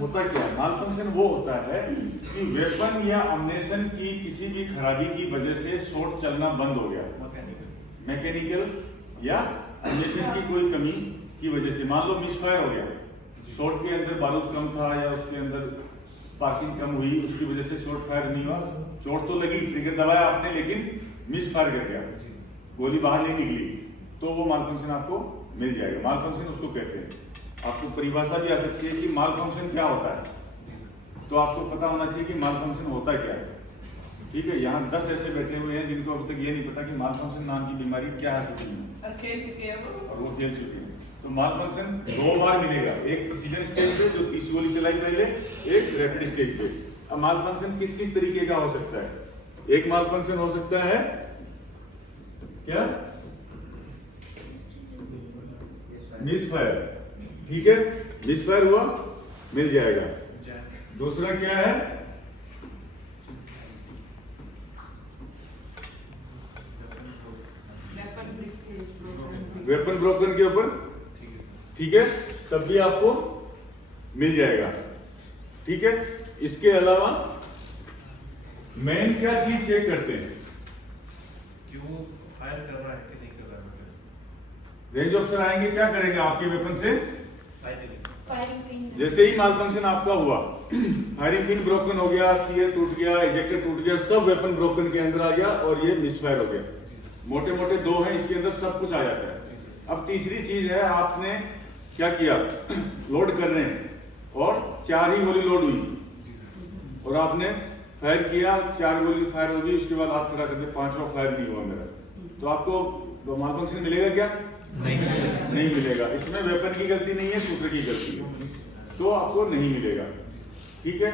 होता क्या है? माल फंक्शन वो होता है कि वेपन या अम्नेशन की किसी भी खराबी की वजह से शॉट चलना बंद हो गया, मैकेनिकल या अम्नेशन की कोई कमी की वजह से। मान लो मिसफायर हो गया, शॉट के अंदर बारूद कम था या उसके अंदर स्पार्किंग कम हुई, उसकी वजह से शॉट फायर नहीं हुआ। चोट तो लगी, ट्रिगर दबाया आपने, लेकिन मिस फायर कर गया, गोली बाहर नहीं निकली, तो वो माल फंक्शन आपको मिल जाएगा। माल फंक्शन उसको कहते हैं। आपको परिभाषा भी आ सकती है कि माल फंक्शन क्या होता है, तो आपको पता होना चाहिए कि माल फंक्शन होता क्या है। ठीक है, यहाँ 10 ऐसे बैठे हुए हैं जिनको अभी तक ये नहीं पता कि माल फंक्शन नाम की बीमारी क्या है और खेल चुके हैं वो खेल चुके हैं। तो माल फंक्शन 2 बार मिलेगा, एक प्रोसीजर स्टेज पे जो 30 गोली चलाई पहले, एक रैपिड स्टेज पे। अब माल फंक्शन किस किस तरीके का हो सकता है? एक माल फंक्शन हो सकता है क्या, मिसफायर। ठीक है, मिसफायर हुआ, मिल जाएगा। दूसरा क्या है, वेपन ब्रोकन के ऊपर, ठीक है, तब भी आपको मिल जाएगा। ठीक है, इसके अलावा मेन क्या चीज चेक करते हैं कि वो फायर कर रहा है कि नहीं कर रहा है। रेंज ऑफिसर आएंगे, क्या करेंगे आपके वेपन से? Firing pin. जैसे ही माल फंक्शन आपका हुआ, फायरिंग पिन ब्रोकन हो गया, सीयर टूट गया, इजेक्टर टूट गया, सब वेपन ब्रोकन के अंदर आ गया और ये मिसफायर हो गया। मोटे मोटे 2 हैं, इसके अंदर सब कुछ आ जाता है। अब तीसरी चीज है, आपने क्या किया, लोड कर रहे हैं और 4 ही गोली लोड हुई और आपने फायर किया, 4 गोली फायर होगी, उसके बाद हाथ खड़ा करके 5वां फायर नहीं हुआ मेरा, तो आपको माल फंक्शन मिलेगा क्या? नहीं मिलेगा। इसमें वेपन की गलती नहीं है, शूटर की गलती है, तो आपको नहीं मिलेगा। ठीक है,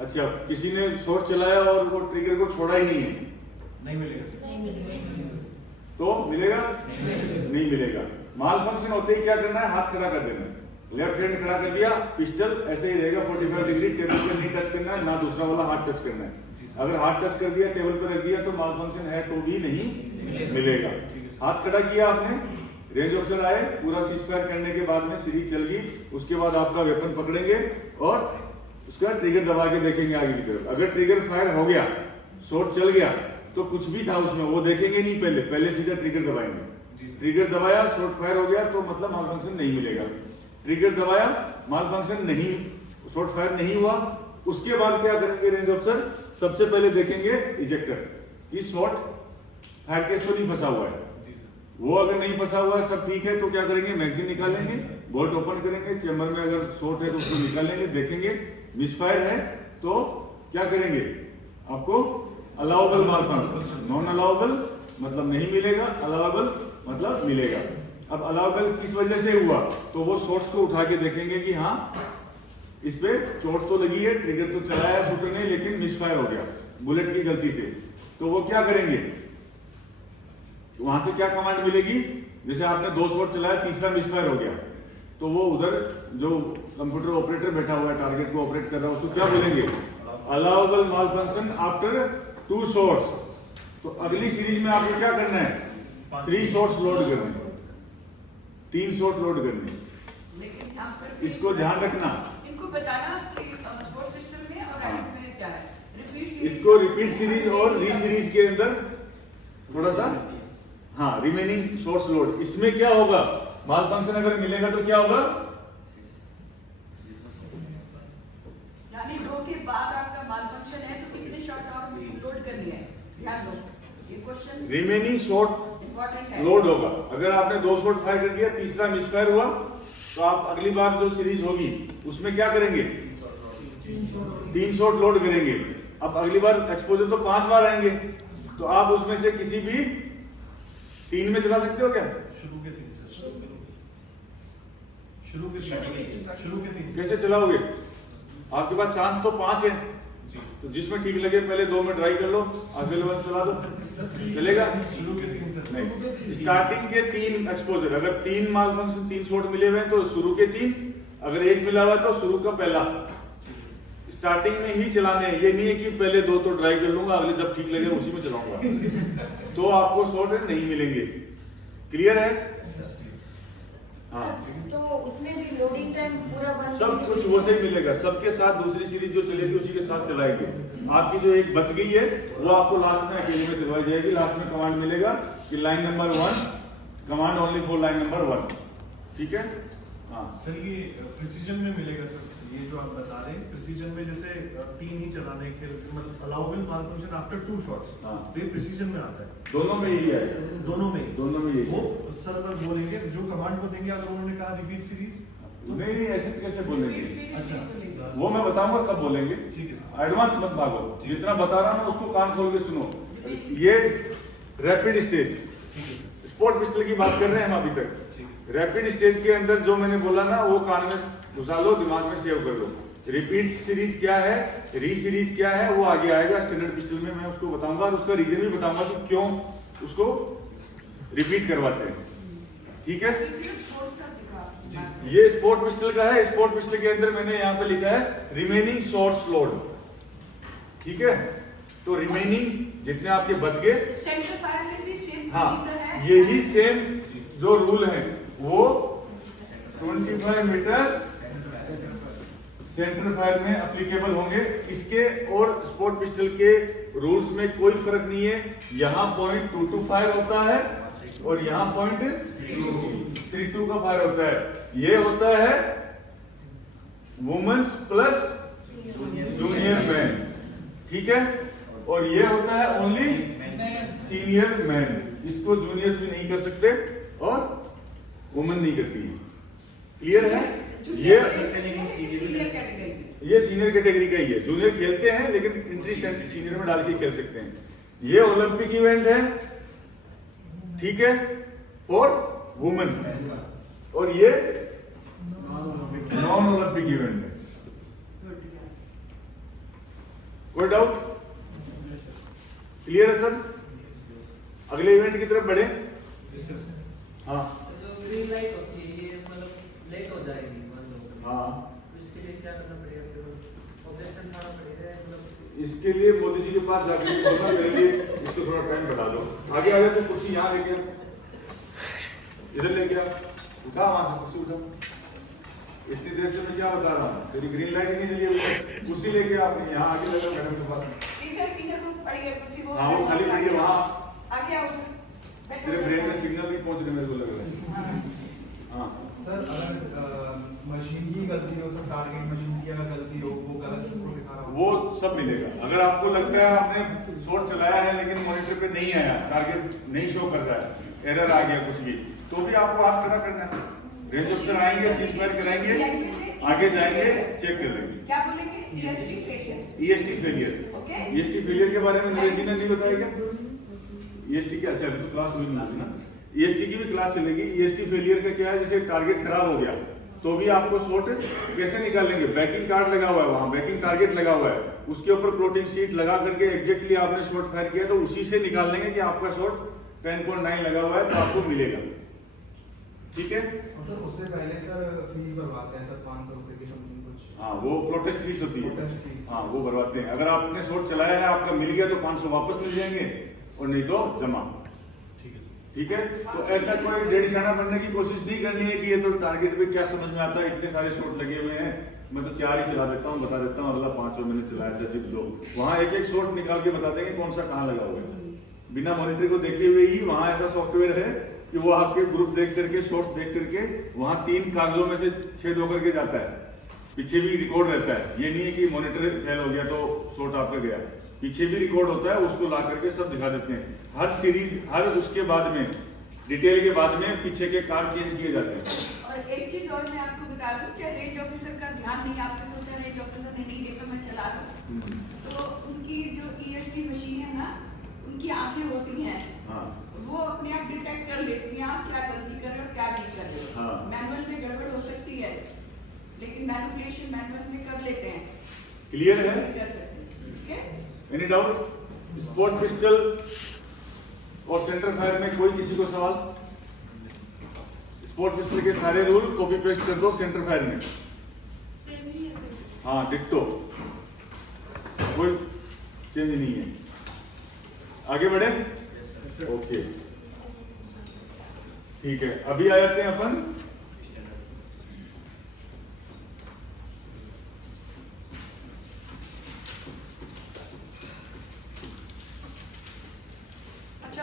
अच्छा, किसी ने शॉट चलाया और वो ट्रिगर को छोड़ा ही नहीं है, नहीं मिलेगा, तो मिलेगा? नहीं मिलेगा। माल फंक्शन होते ही क्या करना है, हाथ खड़ा कर देना है। लेफ्ट हैंड खड़ा कर दिया, पिस्टल ऐसे ही रहेगा 45 डिग्री, टेबल पर नहीं टच करना है, ना दूसरा वाला हाथ टच करना है। अगर हाथ टच कर दिया, टेबल पर रख दिया, तो माल फंक्शन है तो भी नहीं मिलेगा। हाथ खड़ा किया आपने, रेंज ऑफिसर आए, पूरा सीजफायर करने के बाद में सीरीज चल गई, उसके बाद आपका वेपन पकड़ेंगे और उसका ट्रिगर दबा के देखेंगे आगे की तरफ। अगर ट्रिगर फायर हो गया, शॉट चल गया, तो कुछ भी था उसमें वो देखेंगे नहीं, पहले सीधा ट्रिगर दबाएंगे। ट्रिगर दबाया, शॉट फायर हो गया, तो मतलब माल फंक्शन नहीं मिलेगा। ट्रिगर दबाया, माल फंक्शन नहीं, शॉट फायर नहीं हुआ, उसके बाद क्या करेंगे रेंज ऑफिसर? सबसे पहले देखेंगे इजेक्टर कि शॉट फायर केस तो नहीं फंसा हुआ है। वो अगर नहीं फंसा हुआ है, सब ठीक है, तो क्या करेंगे, मैगजीन निकालेंगे, बोल्ट ओपन करेंगे, चेंबर में अगर शॉट है तो उसको निकालेंगे, देखेंगे मिसफायर है तो क्या करेंगे, आपको अलाउबल माल फंक्शन, नॉन अलाउबल मतलब नहीं मिलेगा, अलाउबल मतलब मिलेगा। अब अलाउबल किस वजह से हुआ, तो वो शॉट्स को उठा के देखेंगे कि हाँ इस पे चोट तो लगी है, ट्रिगर तो चलाया शूटर ने, लेकिन मिसफायर हो गया बुलेट की गलती से, तो वो क्या करेंगे, वहां से क्या कमांड मिलेगी, जैसे आपने 2 शॉट चलाया, तीसरा मिसफायर हो गया, तो वो उधर जो कंप्यूटर ऑपरेटर बैठा हुआ है, टारगेट को ऑपरेट कर रहा है, उसको क्या बोलेंगे, अलाउबल माल फंक्शन आफ्टर 2 शॉट्स। तो अगली सीरीज में आपको क्या करना है, 3 शॉट्स लोड करने, 3 शॉट लोड करने। लेकिन इसको ध्यान रखना, इनको बताना कि स्पोर्ट्स पिस्टल में और राइफल में क्या है, इसको रिपीट सीरीज और री सीरीज के अंदर थोड़ा सा, हाँ, रिमेनिंग शॉट्स लोड। इसमें क्या होगा, माल फंक्शन अगर मिलेगा तो क्या होगा, यानी 2 के बाद आपका माल फंक्शन है तो कितने शॉट और लोड करनी है, ध्यान दो, ये क्वेश्चन रिमेनिंग शॉट इंपॉर्टेंट है। लोड होगा। अगर आपने 2 शॉट फायर कर दिया, तीसरा मिसफायर हुआ, तो आप अगली बार जो सीरीज होगी उसमें क्या करेंगे, 3 शॉट लोड करेंगे। अब अगली बार एक्सपोजर तो 5 बार आएंगे, तो आप उसमें से किसी भी 3 में चला सकते हो क्या? शुरू के 3 कैसे चलाओगे, आपके पास चांस तो 5 है, तो जिसमें ठीक लगे पहले 2 में ट्राई कर लो, अगले वाला चला दो, चलेगा? शुरू के 3 सर नहीं, स्टार्टिंग के 3 एक्सपोजर, अगर 3 माल फंक्शन 3 शॉट मिले हुए हैं तो शुरू के 3, अगर 1 मिला हुआ है तो शुरू का पहला, स्टार्टिंग में ही चलाने हैं। ये नहीं है कि पहले 2 तो ट्राई कर लूंगा, अगले जब ठीक लगे उसी में चलाऊंगा, तो आपको शॉट नहीं मिलेंगे। क्लियर है? हाँ तो उसमें भी लोडिंग टाइम पूरा बंद सब कुछ वो से मिलेगा, सबके साथ दूसरी सीरीज जो चलेगी उसी के साथ चलाएंगे। आपकी जो एक बच गई है वो आपको लास्ट में अकेले में चलवाई जाएगी। लास्ट में कमांड मिलेगा कि line number 1 command only for line number 1, ठीक है। हाँ सर ये प्रिसीजन में मिलेगा सर, ये जो आप बता रहे हैं प्रिसीजन में जैसे 3 ही चलाने खेल मतलब अलाउबल माल फंक्शन आफ्टर 2 शॉट्स, हाँ। तो ये प्रिसीजन में आता है, दोनों में यही है, दोनों में दोनों में यही वो है। सर पर बोलेंगे जो कमांड को देंगे, अगर उन्होंने कहा रिपीट सीरीज नहीं नहीं ऐसे कैसे बोलेंगे, अच्छा। वो मैं बताऊंगा कब बोलेंगे, ठीक है सर। एडवांस मत भागो, जितना बता रहा हूँ उसको कान खोल के सुनो। ये रैपिड स्टेज ठीक है सर, स्पोर्ट पिस्टल की बात कर रहे हैं हम अभी तक। ठीक है। रैपिड स्टेज के अंदर जो मैंने बोला ना वो कान में घुसा लो, दिमाग में सेव कर लो। रिपीट सीरीज क्या है, री सीरीज क्या है, वो आगे आएगा स्टैंडर्ड पिस्टल में, मैं उसको बताऊंगा और उसका रीजन भी बताऊंगा कि क्यों उसको रिपीट करवाते हैं, ठीक है। ये स्पोर्ट पिस्टल का है। स्पोर्ट पिस्टल के अंदर मैंने यहाँ पे लिखा है रिमेनिंग शॉट्स लोड, ठीक है। तो रिमेनिंग जितने आपके बच गए, सेंटर फायर में भी सेम हाँ प्रोसीजर है, यही सेम जो रूल है वो 25 मीटर सेंटर फायर में एप्लीकेबल होंगे। इसके और स्पोर्ट पिस्टल के रूल्स में कोई फर्क नहीं है। यहाँ पॉइंट 2 फायर होता है और यहाँ पॉइंट 3 का फायर होता है। ये होता है वुमेन्स प्लस जूनियर मैन, ठीक है। और ये होता है ओनली सीनियर मैन। इसको जूनियर्स भी नहीं कर सकते और वुमेन नहीं करती है, क्लियर है। ये सीनियर कैटेगरी में, ये सीनियर कैटेगरी का ही है। जूनियर खेलते हैं लेकिन एंट्री सीनियर में डाल के खेल सकते हैं। ये ओलंपिक इवेंट है, ठीक है, और वुमेन, और ये नॉन ओलंपिक इवेंट है। कोई डाउट, क्लियर है सर। अगले इवेंट की तरफ बढ़े। हाँ जो ग्रीन लाइट होती है ये मतलब लेट हो जाएगी मान लो, हाँ, तो इसके लिए क्या करना पड़ेगा, ऑब्जेक्शन उठाना पड़ेगा मतलब। इसके लिए मोदी जी के पास जाकर बोलना मेरे लिए इसको थोड़ा टाइम बढ़ा दो। आगे आ जाओ, तो कुर्सी यहाँ लेके इधर लेके आ, उठा वहां से कुर्सी उठा। इतनी देर से मैं क्या बता रहा हूँ, तेरी ग्रीन लाइट नहीं चली है, कुर्सी लेके आपने यहाँ आगे लगा मैडम के पास। इधर पड़ी है कुर्सी, हाँ वो खाली पड़ी है वहाँ, आगे आओ, तेरे ब्रेन में सिग्नल नहीं पहुंच रहे मेरे को लग रहा है। हाँ सर अगर मशीन की गलती हो, सब टारगेट मशीन की अगर गलती हो, वो गलत इसको दिखा रहा हो, वो सब मिलेगा। अगर आपको लगता है आपने शॉट चलाया है लेकिन मॉनिटर पे नहीं आया, टारगेट नहीं शो कर रहा है, एरर आ गया कुछ भी, तो भी आपको हाथ खड़ा करना है। रेंज ऑफिसर आएंगे, सीज फायर कराएंगे, आगे जाएंगे, चेक कर लेंगे। क्या बोलेंगे, EST failure, EST failure, okay. EST failure के बारे में नरेश जी ने नहीं बताया क्या? ईएसटी की अच्छा तो क्लास हुई नहीं ना, ईएसटी की भी क्लास चलेगी। ईएसटी फेलियर का क्या है, जैसे टारगेट खराब हो गया तो भी आपको शॉट कैसे निकालेंगे। बैकिंग कार्ड लगा हुआ है, वहां बैकिंग टारगेट लगा हुआ है, उसके ऊपर फ्लोटिंग शीट लगा करके एग्जैक्टली आपने शॉट फायर किया तो उसी से निकाल लेंगे कि आपका शॉट 10.9 लगा हुआ है तो आपको मिलेगा, ठीक है। और सर उससे पहले सर फीस भरवाते हैं सर 500 रुपए की समथिंग कुछ। हाँ वो प्रोटेस्ट फीस होती है, Protest fees। हाँ वो भरवाते हैं। अगर आपने शॉट चलाया है, आपका मिल गया तो 500 वापस मिल जाएंगे और नहीं तो जमा, ठीक है। तो ऐसा कोई डेढ़ शाना बनने की कोशिश नहीं करनी है कि ये तो टारगेट पे क्या समझ में आता है, इतने सारे शॉट लगे हुए हैं, मैं तो 4 ही चला देता हूँ, बता देता हूँ अगला 500 मैंने चलाया था जिप 2, वहाँ एक एक शॉट निकाल के बता देंगे कौन सा कहाँ लगा हुआ है। बिना मॉनिटर को देखे हुए ही वहाँ ऐसा सॉफ्टवेयर है कि वो आपके ग्रुप देख करके, शॉट्स देख करके वहाँ 3 कागजों में से छेद होकर के जाता है, पीछे भी रिकॉर्ड रहता है। ये नहीं है कि मॉनिटर फेल हो गया तो शॉट आपका गया, पीछे भी रिकॉर्ड होता है, उसको ला करके सब दिखा देते हैं। हर सीरीज, हर उसके बाद में डिटेल के बाद में पीछे के कार्ड चेंज किए जाते हैं। और एक चीज और मैं आपको बता दूं, क्या रेंज ऑफिसर का ध्यान नहीं, आपने सोचा रेंज ऑफिसर ने नहीं देखा मैं चला दूं, तो उनकी जो ईएसटी मशीन है ना, उनकी आंखें होती हैं, हाँ वो अपने आप डिटेक्ट कर लेती हैं आप क्या गलती कर रहे हो क्या नहीं कर रहे हो। हाँ। मैनुअल में गड़बड़ हो सकती है लेकिन मैनिपुलेशन मैनुअल में कर लेते हैं, क्लियर है, नहीं कर सकते, ठीक है। Any doubt. स्पोर्ट पिस्टल और सेंटर फायर में कोई किसी को सवाल? स्पोर्ट पिस्टल के सारे रूल कॉपी पेस्ट कर दो सेंटर फायर में, सेम ही है सर। हाँ डिक्टो, कोई चेंज नहीं है। आगे बढ़े, ओके ठीक है। अभी आ जाते हैं अपन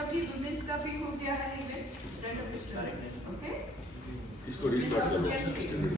अभी वुमेन्स का भी हो गया है event front of pistol, okay इसको रिस्टार्ट करो